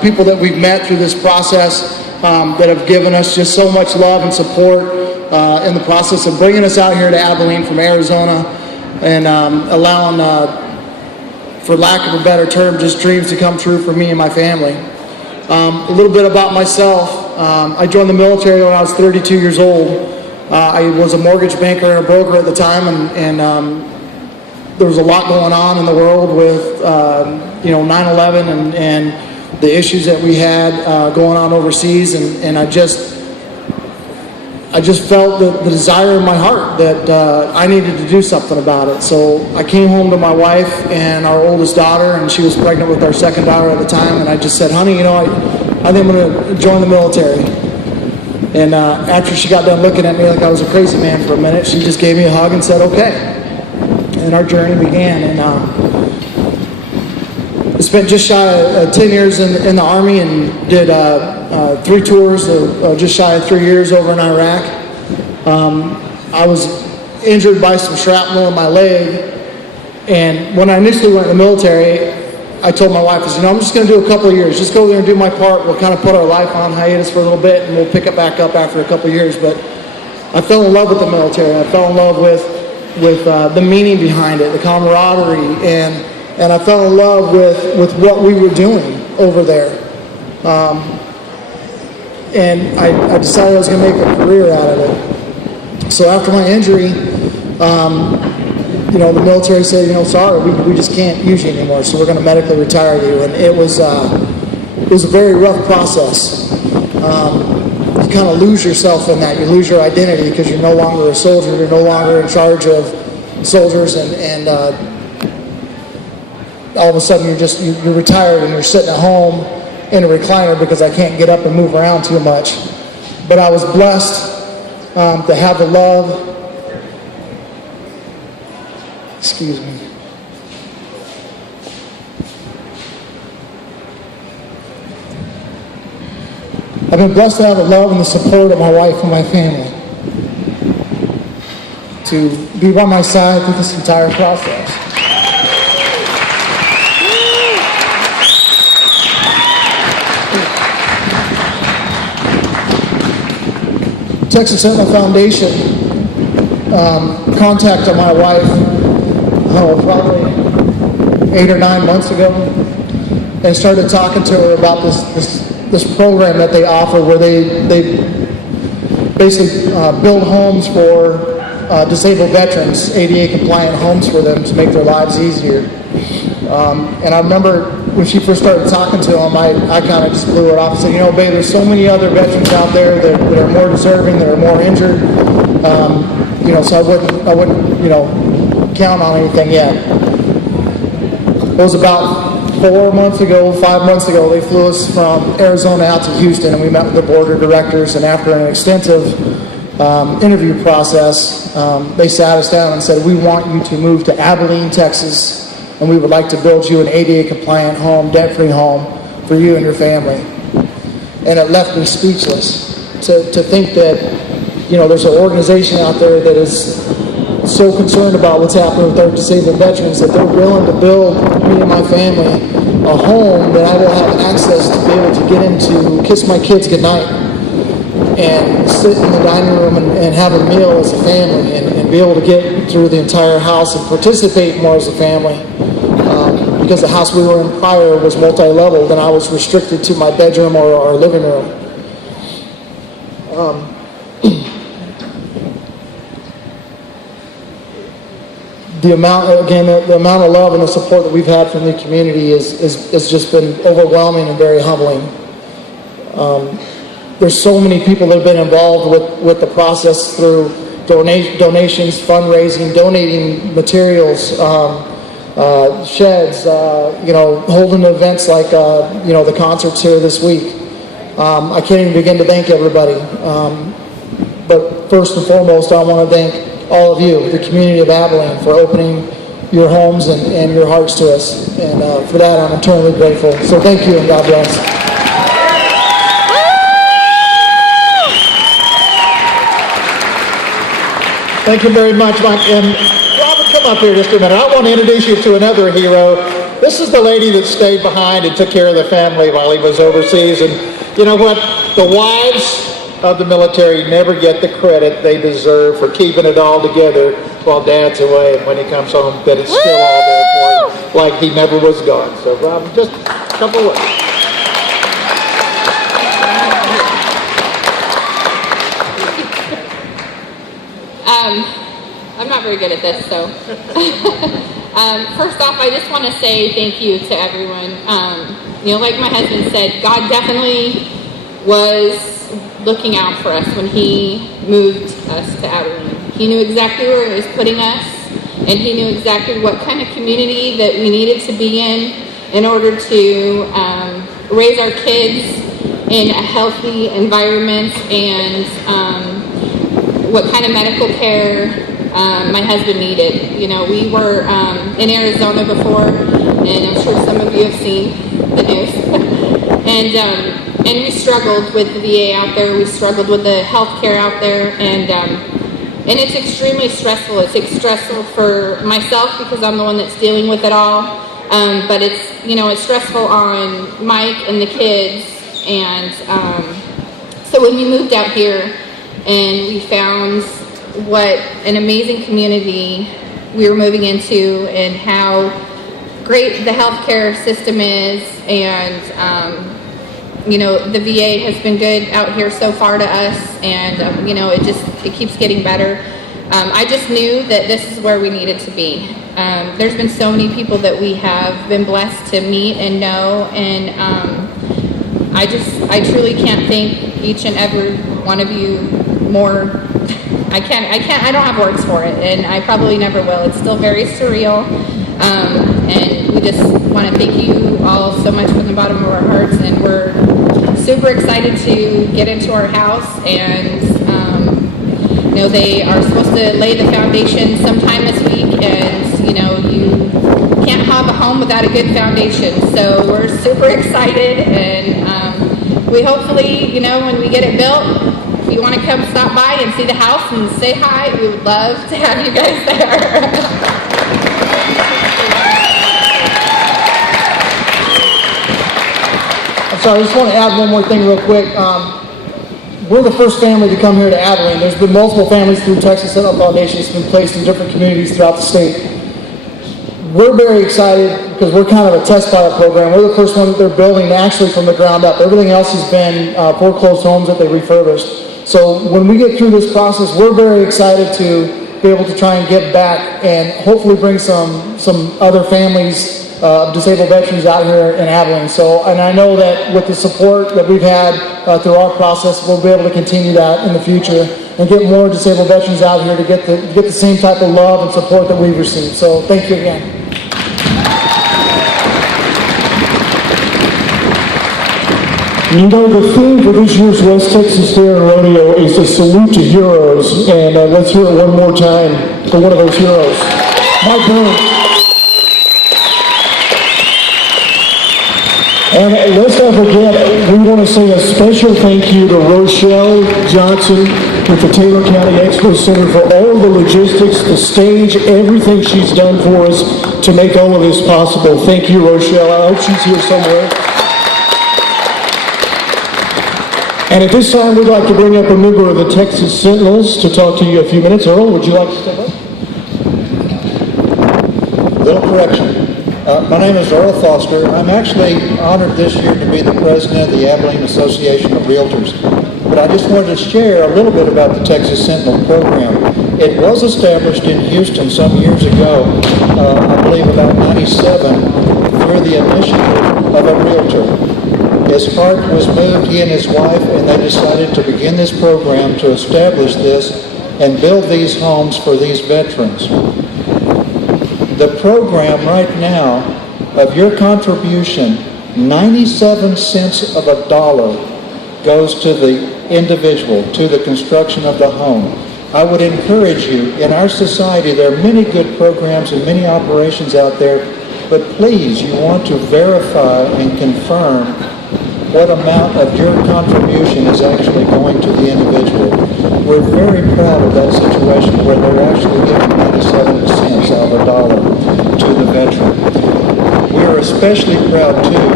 People that we've met through this process that have given us just so much love and support in the process of bringing us out here to Abilene from Arizona and allowing, for lack of a better term, just dreams to come true for me and my family. A little bit about myself. I joined the military when I was 32 years old. I was a mortgage banker and a broker at the time, and there was a lot going on in the world with 9/11 and the issues that we had going on overseas, and I just felt the desire in my heart that I needed to do something about it. So I came home to my wife and our oldest daughter, and she was pregnant with our second daughter at the time, and I just said, honey, I think I'm going to join the military. And after she got done looking at me like I was a crazy man for a minute, she just gave me a hug and said, okay. And our journey began. And I spent just shy of 10 years in the Army and did 3 tours of just shy of 3 years over in Iraq. I was injured by some shrapnel in my leg, and when I initially went in the military, I told my wife, I'm just going to do a couple of years. Just go there and do my part. We'll kind of put our life on hiatus for a little bit, and we'll pick it back up after a couple of years. But I fell in love with the military. I fell in love with the meaning behind it, the camaraderie, and I fell in love with what we were doing over there. And I decided I was going to make a career out of it. So after my injury, the military said, sorry, we just can't use you anymore, so we're going to medically retire you. And it was a very rough process. You kind of lose yourself in that. You lose your identity because you're no longer a soldier. You're no longer in charge of soldiers, and all of a sudden you're retired and you're sitting at home in a recliner because I can't get up and move around too much. But I was blessed to have the love. Excuse me. I've been blessed to have the love and the support of my wife and my family to be by my side through this entire process. Texas Sentinel Foundation contacted my wife probably 8 or 9 months ago and started talking to her about this program that they offer where they basically build homes for disabled veterans, ADA compliant homes for them to make their lives easier. And I remember when she first started talking to them, I kind of just blew it off and said, babe, there's so many other veterans out there that are more deserving, that are more injured. So I wouldn't count on anything yet. It was about 5 months ago, they flew us from Arizona out to Houston, and we met with the board of directors, and after an extensive interview process, they sat us down and said, we want you to move to Abilene, Texas, and we would like to build you an ADA compliant home, debt-free home for you and your family. And it left me speechless to think that, there's an organization out there that is so concerned about what's happening with our disabled veterans that they're willing to build me and my family a home that I will have access to be able to get into, kiss my kids goodnight, and sit in the dining room and have a meal as a family and be able to get through the entire house and participate more as a family. Because the house we were in prior was multi-leveled and I was restricted to my bedroom or our living room. The amount of love and the support that we've had from the community is just been overwhelming and very humbling. There's so many people that have been involved with the process through donations, fundraising, donating materials, sheds, holding events like, the concerts here this week. I can't even begin to thank everybody. But first and foremost, I want to thank all of you, the community of Abilene, for opening your homes and your hearts to us. And for that, I'm eternally grateful. So thank you and God bless. Thank you very much, Mike. And Robert, come up here just a minute. I want to introduce you to another hero. this is the lady that stayed behind and took care of the family while he was overseas. And you know what? The wives of the military never get the credit they deserve for keeping it all together while Dad's away, and when he comes home, that it's still all there for him, like he never was gone. So, just a couple of words. I'm not very good at this, so. First off, I just want to say thank you to everyone. You know, like my husband said, God definitely was looking out for us when he moved us to Abilene. He knew exactly where he was putting us, and he knew exactly what kind of community that we needed to be in order to raise our kids in a healthy environment, and what kind of medical care my husband needed. You know, we were in Arizona before, and I'm sure some of you have seen the news. and we struggled with the VA out there. We struggled with the health care out there, and it's extremely stressful. It's stressful for myself because I'm the one that's dealing with it all. But it's, you know, it's stressful on Mike and the kids. And so when we moved out here and we found what an amazing community we were moving into and how great the healthcare system is, and you know, the VA has been good out here so far to us, and you know, it keeps getting better. I just knew that this is where we needed to be. There's been so many people that we have been blessed to meet and know, and I truly can't thank each and every one of you more. I don't have words for it, and I probably never will. It's still very surreal, and we just want to thank you all so much from the bottom of our hearts, and we're super excited to get into our house. And you know, they are supposed to lay the foundation sometime this week, and you know, you can't have a home without a good foundation. So we're super excited, and we hopefully, you know, when we get it built, if you want to come stop by and see the house and say hi, we would love to have you guys there. So I just want to add one more thing real quick. We're the first family to come here to Abilene. There's been multiple families through Texas Sentinel Foundation that's been placed in different communities throughout the state. We're very excited because we're kind of a test pilot program. We're the first one that they're building actually from the ground up. Everything else has been foreclosed homes that they refurbished. So when we get through this process, we're very excited to be able to try and give back and hopefully bring some other families of disabled veterans out here in Abilene. So, and I know that with the support that we've had through our process, we'll be able to continue that in the future and get more disabled veterans out here to get the same type of love and support that we've received. So thank you again. You know, the theme for this year's West Texas Fair and Rodeo is a salute to heroes, and let's hear it one more time for one of those heroes. Mike Burns. And let's not forget, we want to say a special thank you to Rochelle Johnson with the Taylor County Expo Center for all the logistics, the stage, everything she's done for us to make all of this possible. Thank you, Rochelle. I hope she's here somewhere. And at this time, we'd like to bring up a member of the Texas Sentinels to talk to you a few minutes. Earl, would you like to step up? Little correction. My name is Earl Foster. I'm actually honored this year to be the president of the Abilene Association of Realtors. But I just wanted to share a little bit about the Texas Sentinel program. It was established in Houston some years ago, I believe about 97, through the initiative of a realtor. His heart was moved, he and his wife, and they decided to begin this program to establish this and build these homes for these veterans. The program right now, of your contribution, 97 cents of a dollar goes to the individual, to the construction of the home. I would encourage you, in our society, there are many good programs and many operations out there, but please, you want to verify and confirm what amount of your contribution is actually going to the individual. We're very proud of that situation where they're actually giving 97 cents out of a dollar to the veteran. We're are especially proud too.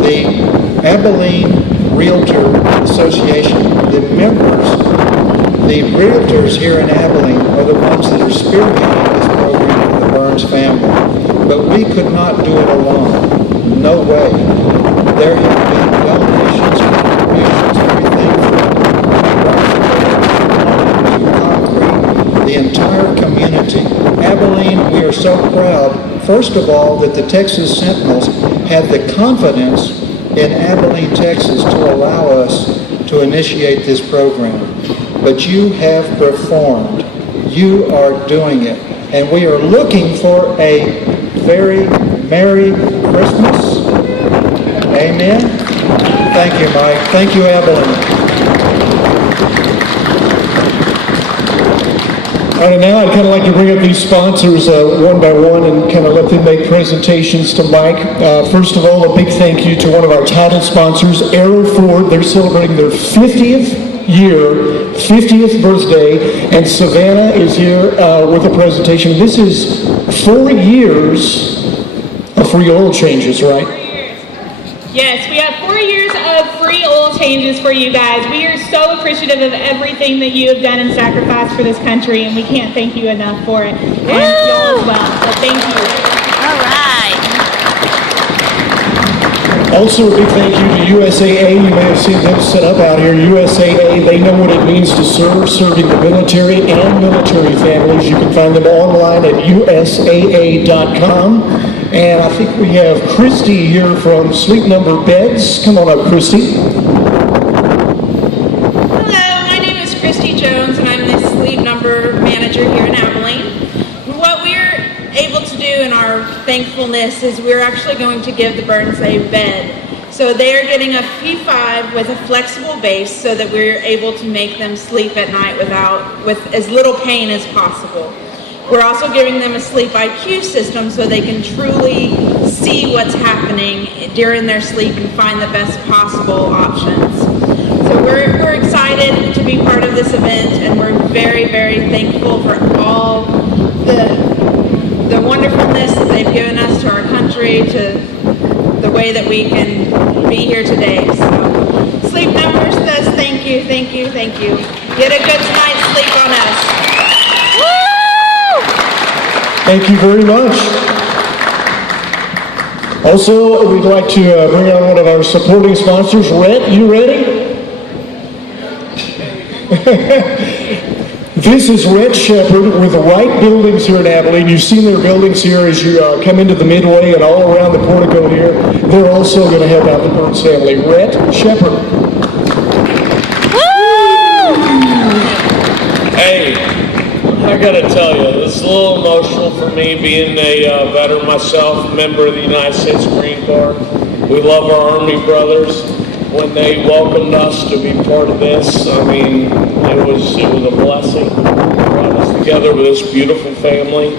The Abilene Realtor Association, the members, the realtors here in Abilene are the ones that are spearheading this program for the Burns family. But we could not do it alone. No way. There have been donations, contributions, everything from concrete, the entire community. Abilene, we are so proud, first of all, that the Texas Sentinels had the confidence in Abilene, Texas to allow us to initiate this program. But you have performed. You are doing it. And we are looking for a very Merry Christmas. Amen. Thank you, Mike. Thank you, Abilene. All right, now I'd kind of like to bring up these sponsors one by one and kind of let them make presentations to Mike. First of all, a big thank you to one of our title sponsors, Arrow Ford. They're celebrating their 50th year, 50th birthday, and Savannah is here with a presentation. This is 4 years of free oil changes, right? 4 years. Yes, we have 4 years of free oil changes for you guys. We are so appreciative of everything that you have done and sacrificed for this country, and we can't thank you enough for it. And y'all as well, so thank you. All right. Also, a big thank you to USAA. You may have seen them set up out here. USAA, they know what it means to serve, serving the military and military families. You can find them online at usaa.com. And I think we have Christy here from Sleep Number Beds. Come on up, Christy. Hello, my name is Christy Jones, and I'm the Sleep Number Manager here in Abilene. What we're able to do in our thankfulness is we're actually going to give the Burns a bed. So they are getting a P5 with a flexible base so that we're able to make them sleep at night with as little pain as possible. We're also giving them a sleep IQ system so they can truly see what's happening during their sleep and find the best possible options. So we're excited to be part of this event, and we're very, very thankful for all the wonderfulness that they've given us to our country, to the way that we can be here today. So Sleep Numbers says thank you, thank you, thank you. Get a good night's sleep on us. Thank you very much. Also, we'd like to bring on one of our supporting sponsors. Rhett, you ready? This is Rhett Shepard with the Wright Buildings here in Abilene. You've seen their buildings here as you come into the Midway and all around the portico here. They're also going to help out the Burns family. Rhett Shepard. Hey, I gotta tell you, this is a little emotional for me being a veteran myself, a member of the United States Marine Corps. We love our Army brothers. When they welcomed us to be part of this, I mean, it was a blessing. It brought us together with this beautiful family.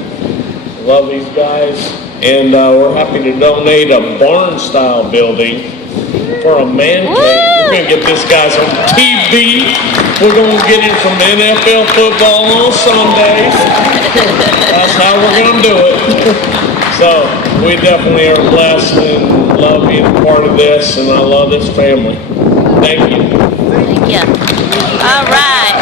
Love these guys. And we're happy to donate a barn-style building for a man cave. We're going to get this guy some TV. We're going to get him some NFL football on Sundays. That's how we're going to do it. So we definitely are blessed and love being a part of this, and I love this family. Thank you. Thank you. All right.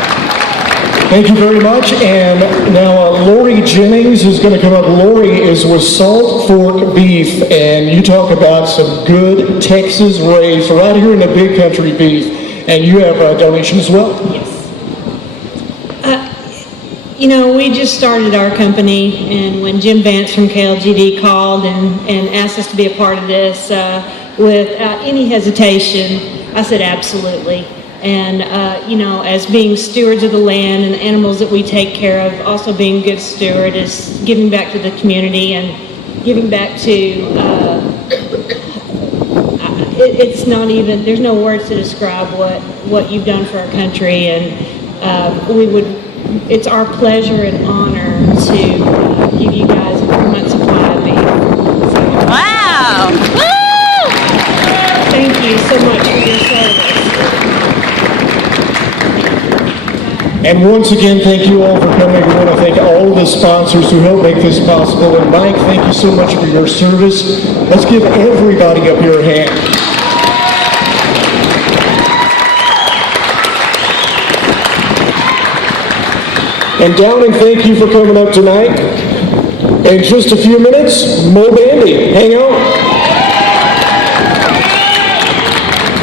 Thank you very much. And now Lori Jennings is going to come up. Lori is with Salt Fork Beef, and you talk about some good Texas raised right here in the big country beef. And you have a donation as well? Yes. You know, we just started our company, and when Jim Vance from KLGD called and asked us to be a part of this, without any hesitation, I said absolutely. And, you know, as being stewards of the land and the animals that we take care of, also being good steward is giving back to the community and giving back to, it's not even, there's no words to describe what you've done for our country. And it's our pleasure and honor to give you guys a 3-month supply of beef. So, Wow. Woo! thank you so much for your service. And once again, thank you all for coming. We want to thank all of the sponsors who helped make this possible. And Mike, thank you so much for your service. Let's give everybody up here a hand. And Downing, thank you for coming up tonight. In just a few minutes, Mo Bandy, hang out.